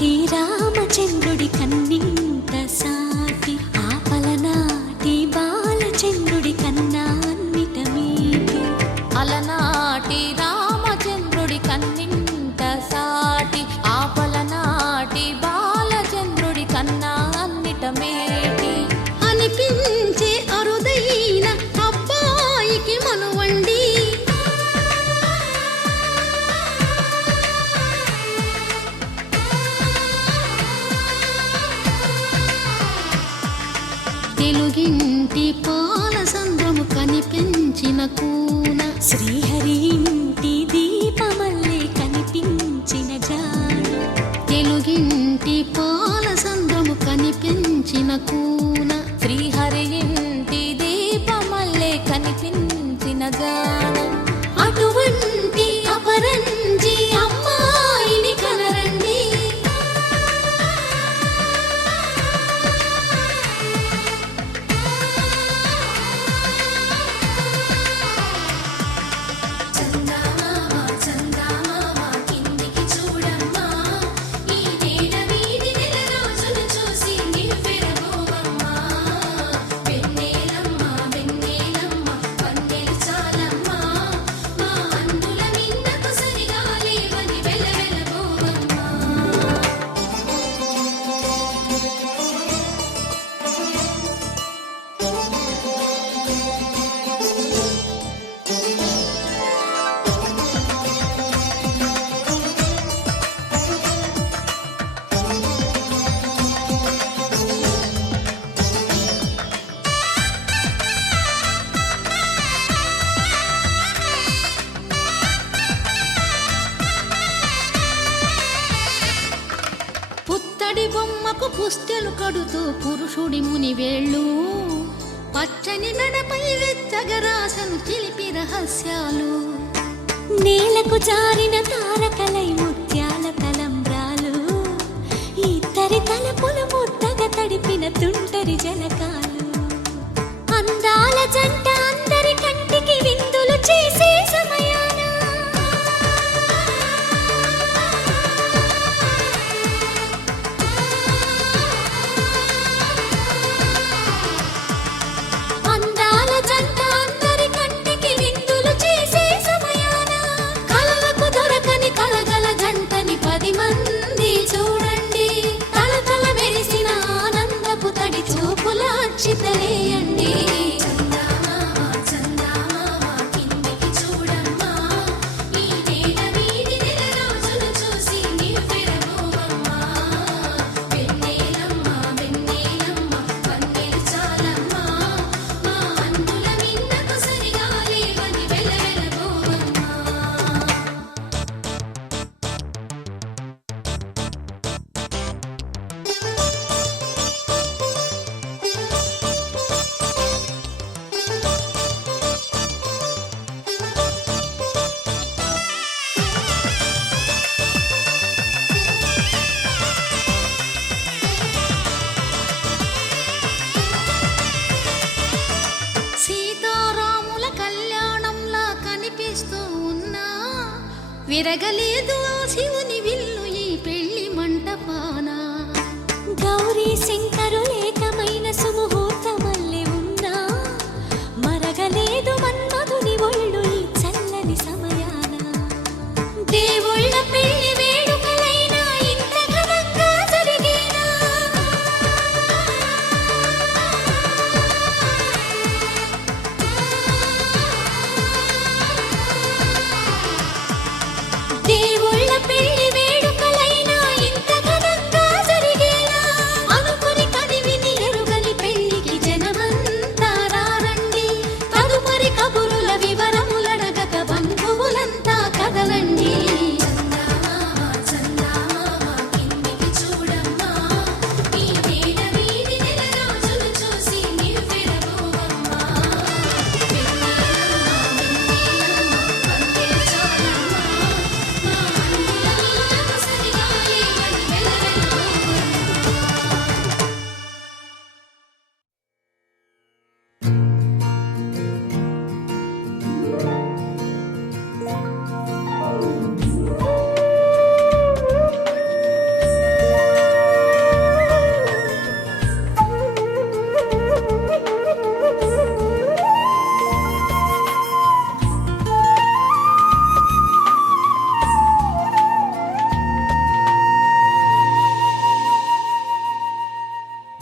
అలనాటి రామచంద్రుడి కన్నింత సాటి ఆపలనాటి బాలచంద్రుడి కన్నా అన్నిట మీటి. అలనాటి రామచంద్రుడి కన్నింత సాటి ఆపలనాటి బాలచంద్రుడి కన్నా అన్నిట మేటి అనిపించే అరుదైన అబ్బాయికి మనువండి. తెలుగింటి పాలసంద్రము కనిపించిన కూన శ్రీహరి ఇంటి దీపమల్లే కనిపించిన జాడ. తెలుగింటి పాలసంద్రము కనిపించిన కూన శ్రీహరి ఇంటి దీపమల్లే కనిపించిన జాడ. అటువంటి అపరంజి అమ్మాయిని కనరండి. పుత్తడి బొమ్మకు పుస్తెలు కడుతూ పురుషుడి ముని వేళ్ళు పచ్చని నడపై వెచ్చగరాసను చిలిపి రహస్యాలు. నేలకు జారిన తారకలై ముత్యాల తలంబ్రాలు ఇద్దరి తలపులు ముద్దగా తడిపిన తుంటరి జలకాలు. అందాల జంట అందరి కంటికి విందులు చేసే సమయాన చితలేయండి. విరగలేదు శివుని విల్లు ఈ పెళ్లి మంటపాన. గౌరీ శంకరులేకమైన సుముహూర్తమల్లె ఉన్నా మరగలేదు మన్మధుని ఒళ్ళు ఈ చల్లని సమయాన. దేవుళ్ళ పెళ్లి వేడుకలైనా ఇంత ఘనంగా జరిగేనా. దేవుళ్ళ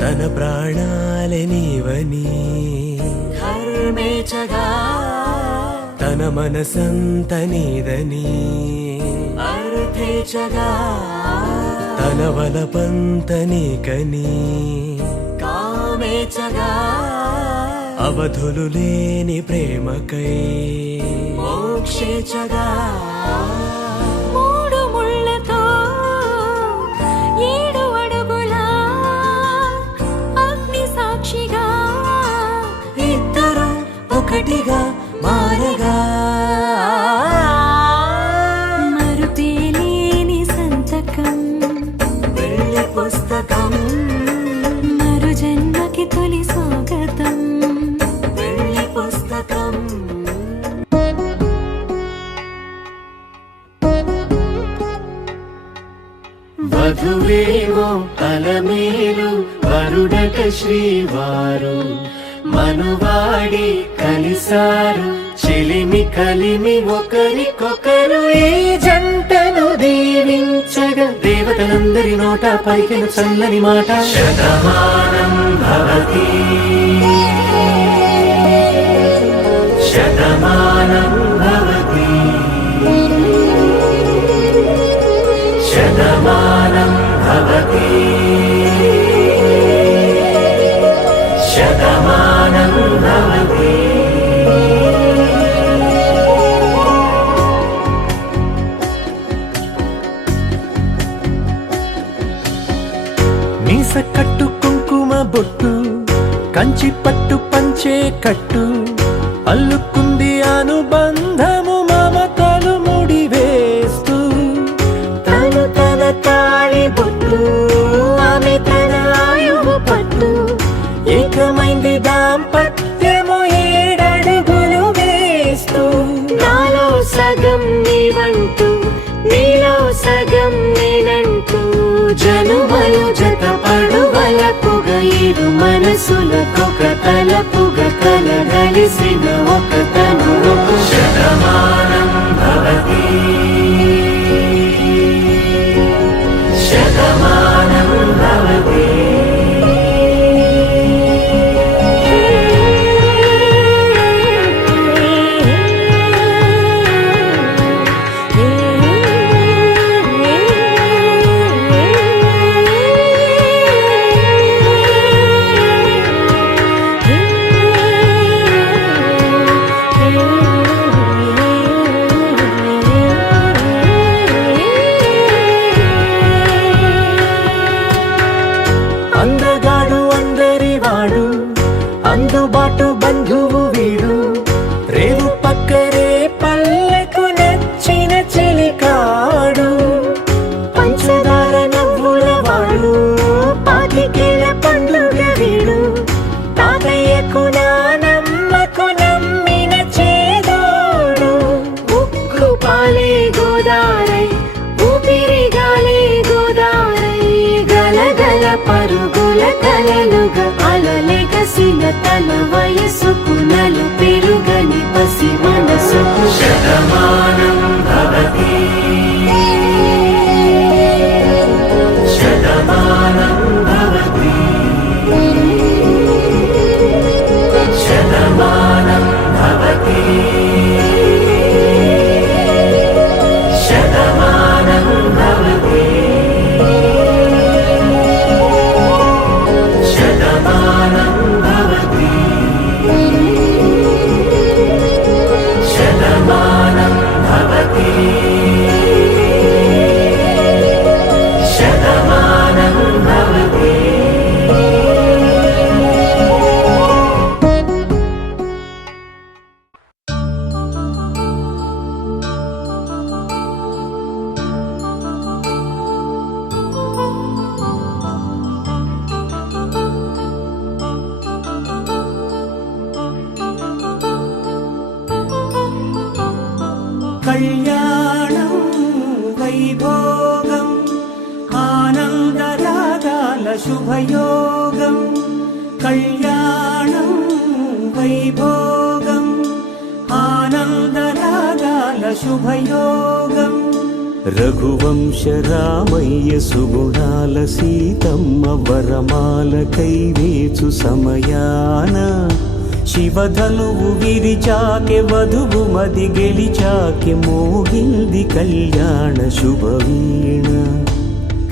తన ప్రాణాలే నీవని ధర్మేచగా తన మనసంత నీదని అర్థేచగా తన వలపంత నీకని కామేచగా అవధులు లేని ప్రేమకై మోక్షేచగా మూడు ముళ్ళతో 7 అడుగుల అగ్ని సాక్షిగా ఇద్దరు ఒకటిగా మారగా మరుపేలేని సంతకం వెళ్ళి పుస్తకం మరు జన్మకి తొలి స్వాగతం వెళ్ళి పుస్తకం వధువేమో అలమేలు వరుడట శ్రీవారు మనువాడి కలిసారు చెలిమి కలిమి ఒకరికొకరు ఈ జంటను దీవించగా దేవతలందరి నోట పలికిన చల్లని మాట శతమానం భవతి శతమానం భవతి శతమానం భవతి శతమానం భవతి మీస కట్టు కుంకుమ బొట్టు కంచి పట్టు పంచే కట్టు అల్లుకుంది అనుబంధము మమతలు ముడివేస్తూ తను తన తాళి బొట్టు ఆమె తన ఆయువు పట్టు ఏకమైంది దాంపత్యము 7 అడుగులు వేస్తూ నాలో సగం నీవంటూ నీలో సగం నేనంటూ జనుమలు జత పడువలపుగ 7 మనసులకొక తలపుగ కలగలిసిన ఒక తను శతమానం భవతి శతమానం భవతి అందగాడు అందరి వాడు అందుబాటు బంధువు వీడు రేవు పక్కరే పల్లెకు నచ్చిన చెలికాడు పంచదార నవ్వుల వాడు 25 పండుగ వీడు తాతయ్యకు నానమ్మకు నమ్మిన చేదోడు ఉక్కు పాలే గోదారై ఊపిరిగాలే గోదారై గలగల పరుగుల కలలుగా అలలెగసిన తన వయసుకు నలు పెరుగని పసి మనసుకు శతమానం భవతి శతమానం భవతి శతమానం భవతి శతమానం భవతి శతమానం భవతి శతమానం భవతి శతమానం భవతి కళ్యాణం వైభోగం ఆనందరాగాల శుభయోగం కళ్యాణం వైభోగం ఆనందరాగాల శుభయోగం రఘువంశ రామయ్య సుగుణాల సీతమ్మ వరమాల కైవేచు సమయాన శివధనువు విరిచాకె వధువు మది గెలిచాకె మోగింది కళ్యాణ శుభవీణ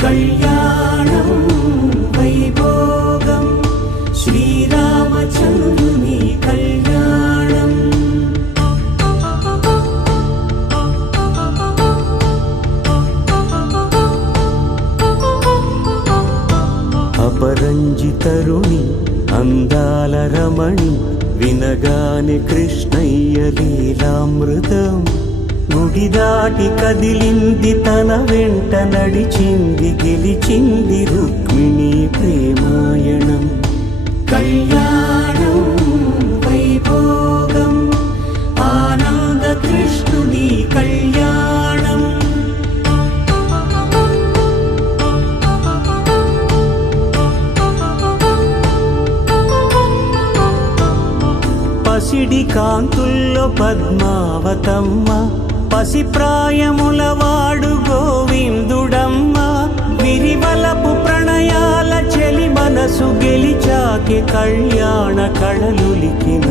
కళ్యాణం వైభోగం శ్రీరామచంద్రుని కళ్యాణం అపరంజి తరుణి అందాల రమణి వినగాని కృష్ణయ్య లీలామృతం గుడి దాటి కదిలింది తన వెంట నడిచింది గెలిచింది రుక్మిణి ప్రేమాయణం కళ్యాణం వైభోగం ఆనంద కృష్ణుని కళ్యాణం పసిడి కాంతుల్లో పద్మావతమ్మ పసిప్రాయముల వాడు గోవిందుడమ్మ విరివలపు ప్రణయాల చెలి మనసు గెలిచాకే కళ్యాణ కళలులికినాడమ్మ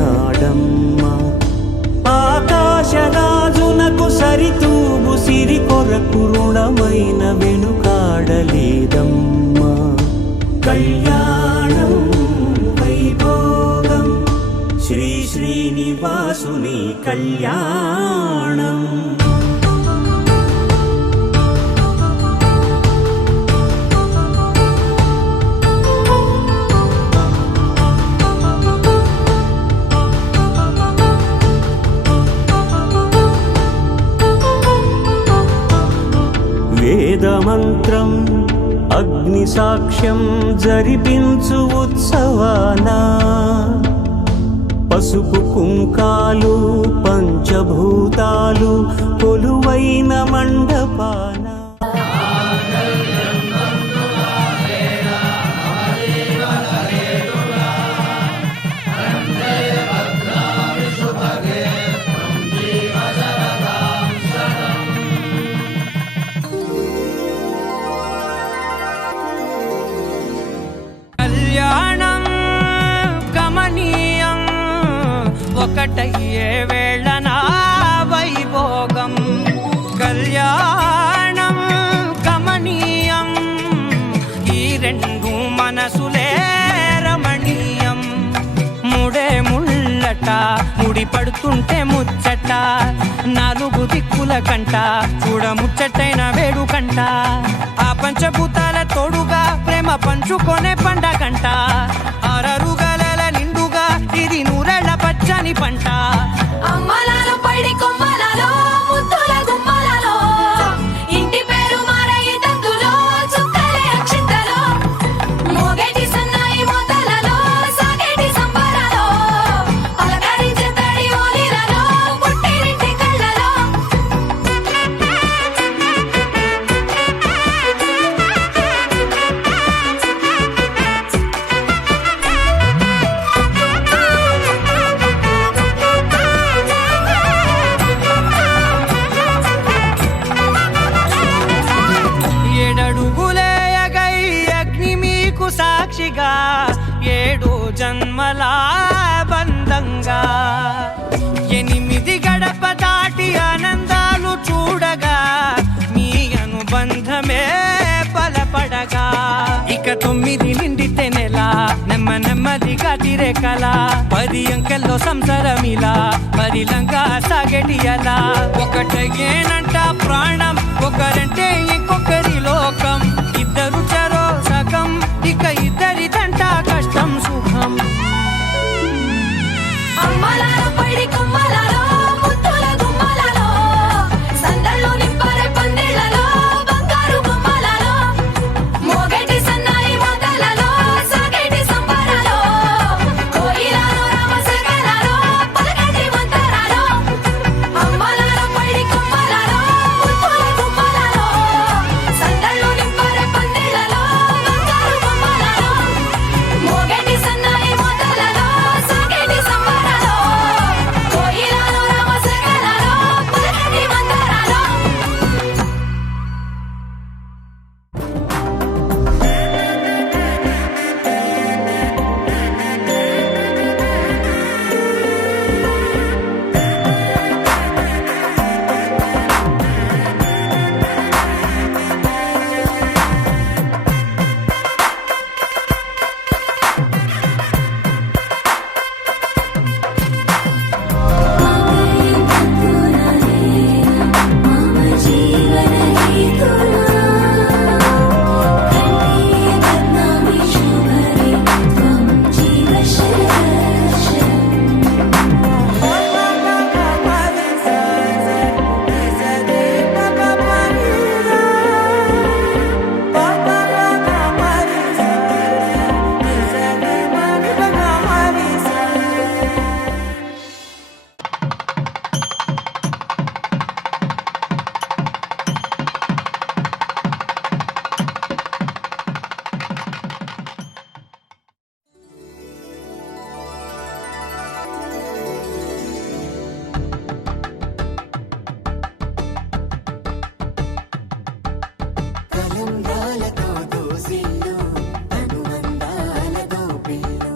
ఆకాశరాజునకు సరితూగు సిరి కొరకు రుణమైన వెనుకాడలేదమ్మా కళ్యాణం వైభోగం శ్రీ శ్రీనివాసుని కళ్యాణం వేదమంత్రం అగ్ని సాక్ష్యం జరిపించు ఉత్సవానా పసుపు కుంకాలు పంచభూతాలు కొలువైన మండపాన ఒకటయ్యే వేళ నా వైభోగం కళ్యాణం కమనీయం ఈ రెండు మనసులే రమణీయం ముడే ముళ్ళట ముడి పడుతుంటే ముచ్చట నాలుగు దిక్కుల కంట చూడ ముచ్చటైన వేడుకంట ఆ పంచభూతాల తోడుగా ప్రేమ పంచుకొనే పండగంట అరరుగలల నిండుగా ఇది నూరెళ్ళ పచ్చని పంట అమ్మలాలో పడి కొమ్మలలో ముద్దుల గుమ్మలలో ఇంటి పేరు మారయి తందులో చుక్కలే అక్షింతలో మోగేటి సన్నాయి మోతలలో సాగేటి సంబరాలో పలకరించే తడి ఓలిలలో పుట్టినింటి కళ్ళలో ఏడడుగులేయగై అగ్ని మీకు సాక్షిగా 7 జన్మల బంధంగా 8 గడప దాటి ఆనందాలు చూడగా మీ అనుబంధమే బలపడగా ఇక 9 నిండితే నెల నెమ్మదిగా తిరేకల 10 అంకెల్లో సంసారమిలా పరిలంగా సాగేటియలా ఒకటేనంట ప్రాణం ఒకరంటే ఇంకొకరి లోకం ఇద్దరు చరో సగం ఇక ఇద్దరిదంట కష్టం సుఖం అమ్మలాలో పడి కొమ్మలలో ముద్దుల గుమ్మలలో సందళ్ళు నింపరే పందిళ్ళలో బంగారు గుమ్మలలో మోగేటి సన్నాయి మోతలలో సాగేటి సంబరాలో కోయిలలో రామసగలలో పలకటి మంతరాలో అమ్మలాలో పడి కొమ్మలలో ముద్దుల గుమ్మలలో సందళ్ళు అందాలతో దోసిల్లు అనుబంధాలతో పిల్లు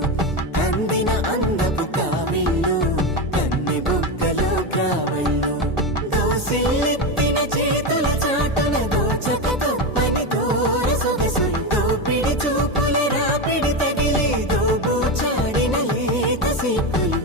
అందిన అందపు కావిల్లు కన్ని బుగ్గలో గ్రావళ్ళు దోసిల్లెత్తిన చేతుల చాటున దోచక తప్పని దూర సొగసు దోపిడి చూపుల రాపిడి తగిలి దోబూచాడిన లేత సీపులు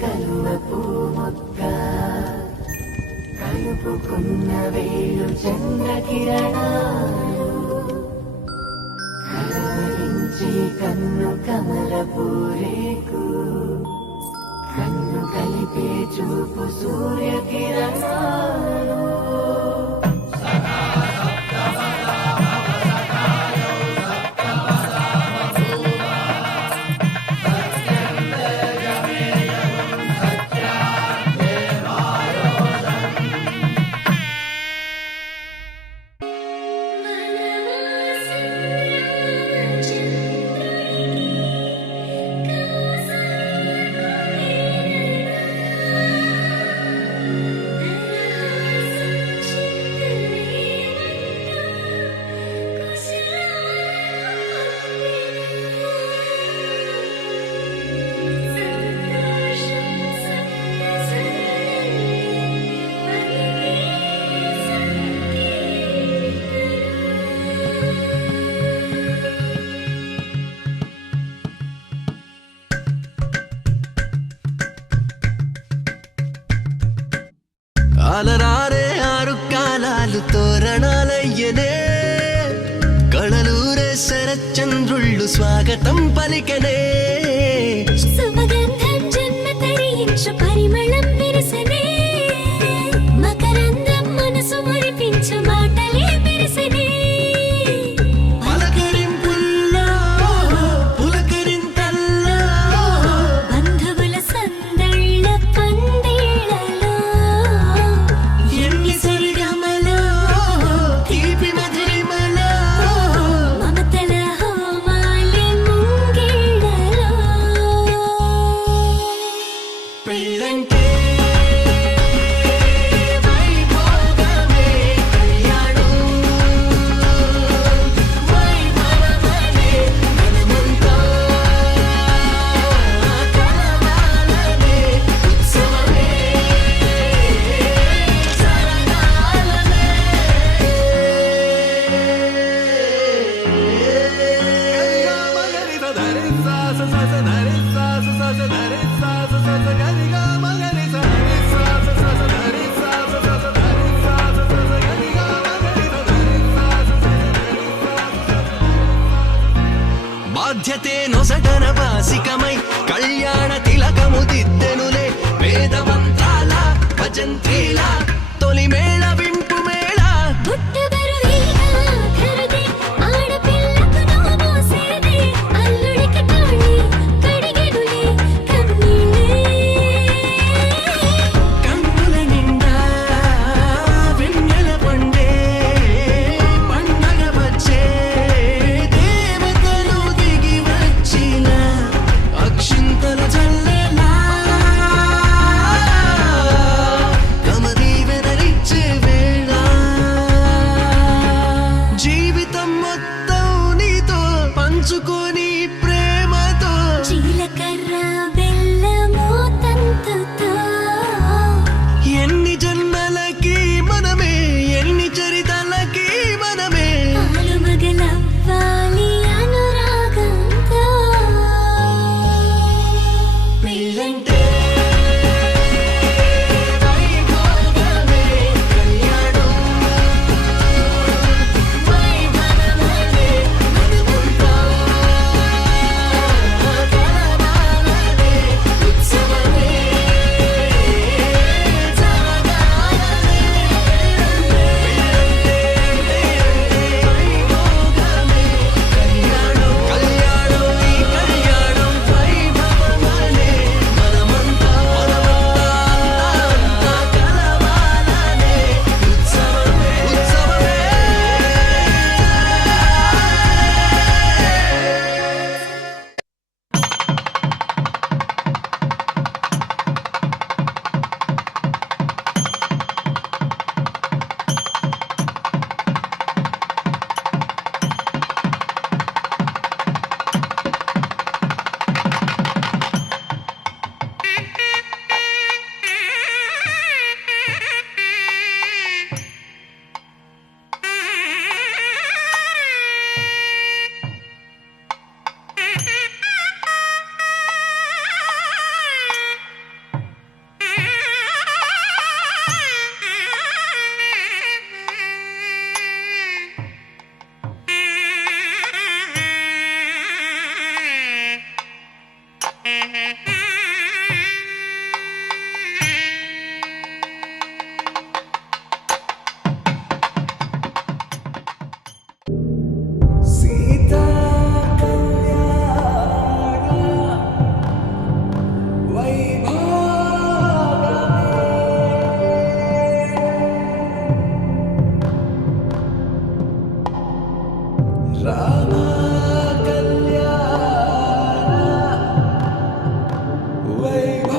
కలువ పూమొక్క కలుపుకున్న వేళ్ళు చంద్రకిరణాలు కలవరించి కన్ను కమల పూరేకు కన్ను కలిపే చూపు సూర్యకిరణాలు అలరారే ఆరు కాలాలు తోరణాలయ్యనే కళలూరే శరచంద్రుళ్ళు స్వాగతం పలికనే సుమగంధం జన్మ తరించు పరిమళం విరసనే మకరందం మనసు మురిపించు మాటలే విరసనే పలకరింపుల్లో పులకరింతల్లో బంధువుల సందళ్ళ పందిళ్ళలో ఎన్ని సరిగమలో తీపి మధురిమలో మమతల హోమాలి ముంగిళ్ళలో పెళ్ళంటే వైభోగమే కళ్యాణం వైభవమనే మనమంతా కలవాలనే ఉత్సవమే సరదాలనే బాధ్యతే నొసటన వాసికమై కళ్యాణ తిలకము దిద్దెనులే వేద మంత్రాల భజంత్రీల తొలి మేళ వింపు మేళ పుట్టబరువేగా కరుదే ఆడపిల్లకు నువ్వు మోసేదే అల్లుడికి తాళి కడిగెనులే కన్నీళ్ళే కన్నుల నిండా వెన్నెల పండే పండగ వచ్చే దేవతలు దిగి వచ్చిన అక్షింతల జల్లేలా కమదీవెనరిచ్చే వేళ జీవితం మొత్తం నీతో పంచుకొని ప్రేమతో జీలకర్ర బెల్లము తంతుతో ఎన్ని జన్మలకి మనమే ఎన్ని చరితలకి మనమే పాలు మగలవ్వాలి అనురాగంతో పెళ్ళంటే వైభోగమే కళ్యాణం వైభవమనే మనమంతా రామ కళ్యాణ వైభవ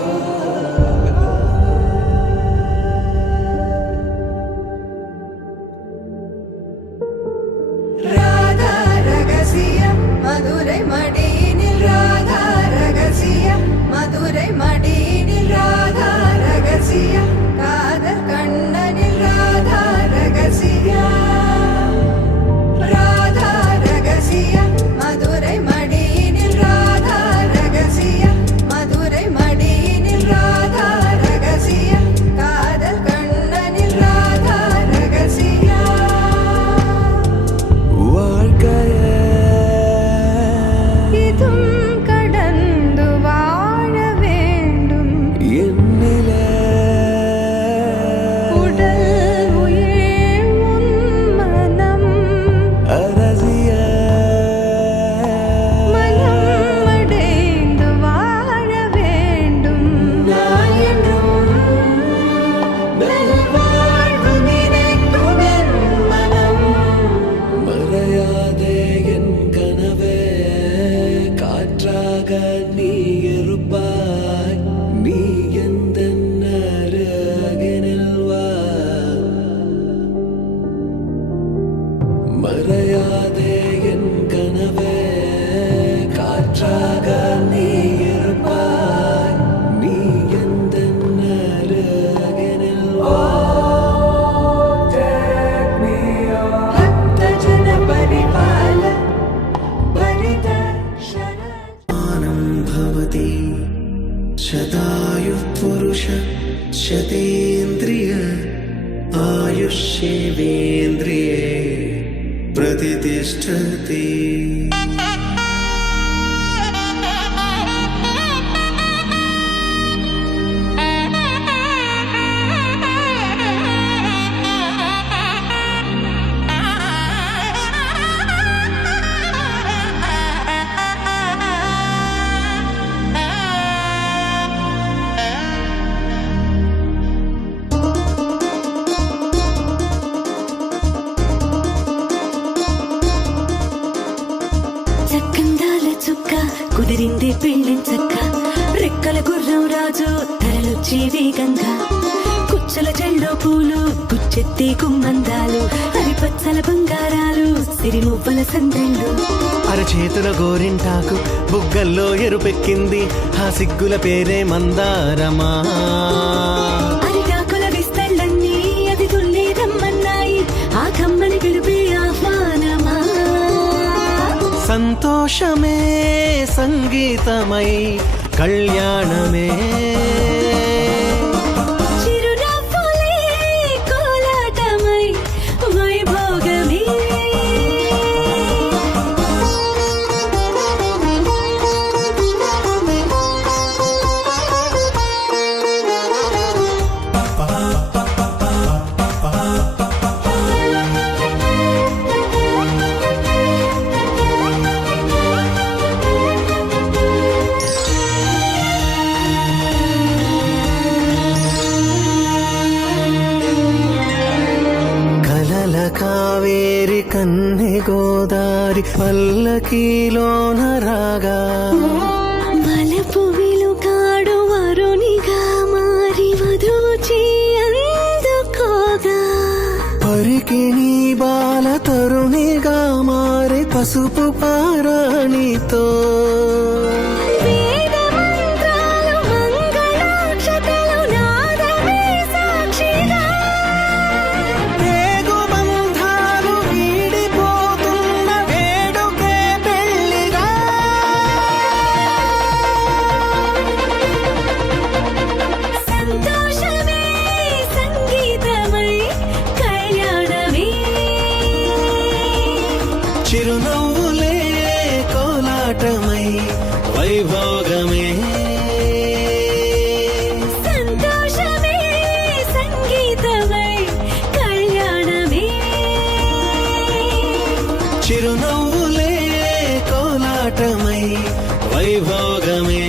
ராதா ரகசியம் மதுரை மடியினில் ராதா ரகசியம் மதுரை மடியினில் ராதா ரகசியம் காதல் கண்ணனில் ராதா ரகசியம் ராதா ரகசியம் மதுரை மடியினில் ராதா ரகசியம் மதுரை மடியினில் ராதா ரகசியம் காதல் கண்ணனில் ராதா ரகசியம் வாழ்க்கையே இதும் கடந்து வாழ வேண்டும் என்னிலே உடல் உயிர் உன் மனம் அரசிய மனம் அடைந்து வாழ வேண்டும் நான் என்றும் நல்வாழ்வு நினைக்கும் என் மனம் மறையாதே என் கனவே காற்றாக நீ இருப்பாய் நீ எந்த அருகினில் வா மறையாதே என் கனவே காற்றாக நீ இருப்பாய் நீ எந்த அருகினில் வா भक्तजन परिपाल परिदर्शन मानं भवति शतायुः पुरुष शतेन्द्रिय आयुष्येवेन्द्रिये प्रतितिष्ठति చక్కందాల చుక్క కుదిరింది పెళ్ళిం చక్క రెక్కల గుర్రం రాజు తరలొచ్చే వేగంగా కుచ్చల చెల్లో పూలు గుచ్చెత్తే కుమ్మందాలు అరిపచ్చల బంగారాలు సిరిమువ్వల సందళ్ళు అరచేతుల గోరింటాకు బుగ్గల్లో ఎరుపెక్కింది ఆ సిగ్గుల పేరే మందారమా అరిటాకుల విస్తళ్ళన్నీ అది తుల్లి రమ్మన్నాయి ఆ కమ్మని పిలిపి ఆహ్వానమా సంతోషమే సంగీతమై కళ్యాణమే చిరునవ్వులే కోలాటమై వైభోగమే కలల కావేరి కన్నె గోదారి పల్లకీలోన రాగా మలపు విలుకాడు వరునిగా మారి వధూచి అందుకోగా పరికి నీ బాల తరుణిగా మారే పసుపు పారాణితో వేద మంత్రాలు మంగళాక్షతలు నాదమే సాక్షిగా రేగు బంధాలు వీడిపోతున్న వేడుకే పెళ్లిగా సంతోషమే సంగీతమై కళ్యాణమే చిరునవ్వులే కోలాటమై వైభోగమే సంతోషమే సంగీతమై కళ్యాణమే చిరునవ్వులే కోలాటమై వైభోగమే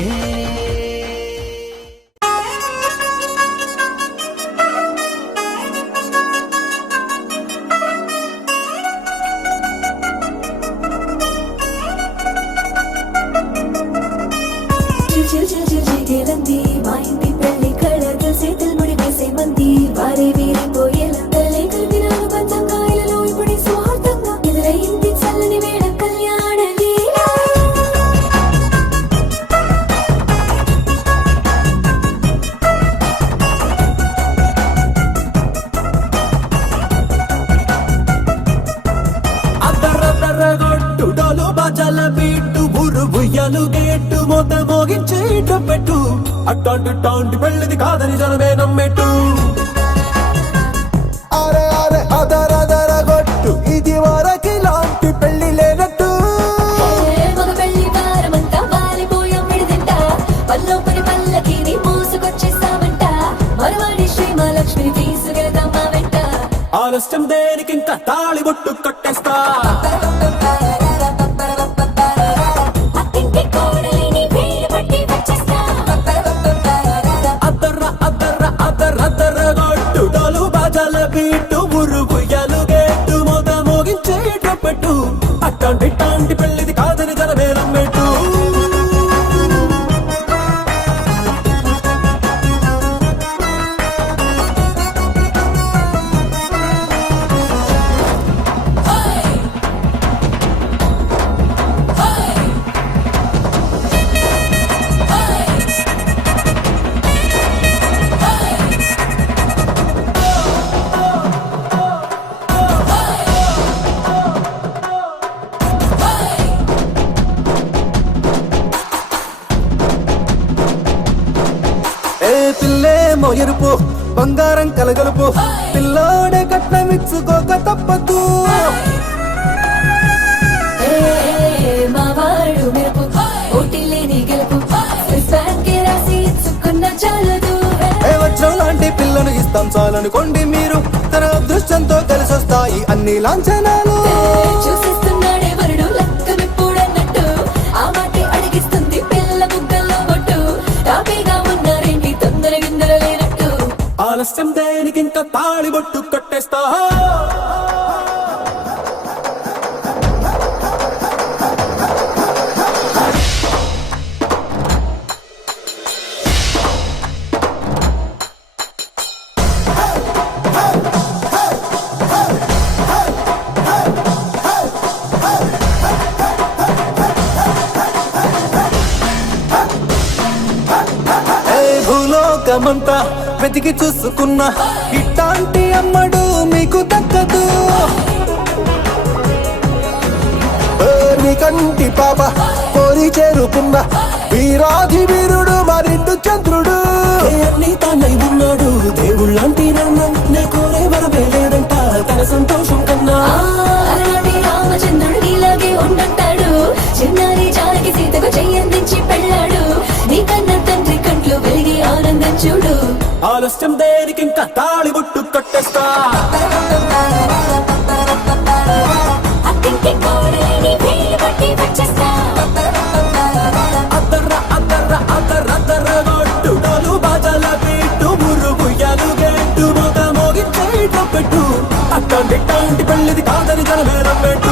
బాజల బీటు బురు బుయ్యలు గేటు మొత మోగించేట పెట్టు అట్టాంటి పెళ్ళిది కాదని జనమే నమ్మెట్టు అరే అరే అదర గొట్టు ఇది వరకి లాంటి పెళ్లి లేనట్టు మగ పెళ్లి వారమంతా వాలిపోయాం విడిదింట పల్లోపరి పల్లకిని మోసుకొచ్చేసామంట మరవాడి శ్రీమహాలక్ష్మిని తీసుకెళ్దాం మా వెంట ఆలస్యం దేనికి ఇంకా తాళి బొట్టు కట్టేస్తా అత్తింటి కోడలిని వేలు పట్టి వచ్చేస్తా అదర గొట్టు డోలు బాజల బీటు బురు బుయ్యలు గేటు మొద మోగించేట పెట్టు అట్టాంటి పెళ్ళిది కాదని జనమే నమ్మెట్టు పిల్లేమో ఎరుపు బంగారం కలగలుపు పిల్లోడే కట్నమిచ్చుకోక తప్పదు మా వాడు మెరుపు పోటీ లేని గెలుపు కి రాసి ఇచ్చుకున్న చాలదు వజ్రం లాంటి పిల్లను ఇస్తాం చాలనుకోండి మీరు తన అదృష్టంతో కలిసొస్తాయి అన్ని లాంఛనాలు చూసిస్తున్నాడే వరుడు లక్కమిప్పుడన్నట్టు ఆ మాటే అడిగిస్తుంది పిల్ల ముగ్గల్లో బొట్టు టాపీగా ఉన్నారేంటి తొందర గిందర లేనట్టు ఆలస్యం దేనికి ఇంకా తాళి బొట్టు కట్టేస్తా భూలోకమంతా వెతికి చూసుకున్న ఇట్లాంటి అమ్మడు మీకు దక్కదు మీ కంటి పాప కోరి చేరుకున్న వీరాధి వీరుడు మరిండు చంద్రుడు అన్ని తానై ఉన్నాడు దేవుళ్ళంటి నన్ను నే కోరే వరవేలేడంట తన సంతోషం కన్నా అలాంటి రామచంద్రుడు నీలాగే ఉండంటాడు చిన్నారి జానకి సీతకు చెయ్యందించి పెళ్ళాడు నీ కన్న తండ్రి కంట్లో వెలిగి ఆనందం చూడు ఆలస్యం దేనికి ఇంకా తాళి బొట్టు కట్టేస్తా అత్తింటి కోడలిని వేలు పట్టి వచ్చేస్తా అదర గొట్టు డోలు బాజల బీటు బుర్రు బుయ్యలు గేటు మొద మోగించేట పెట్టు అట్టాంటి పెళ్ళిది కాదని జనమే నమ్మెట్టు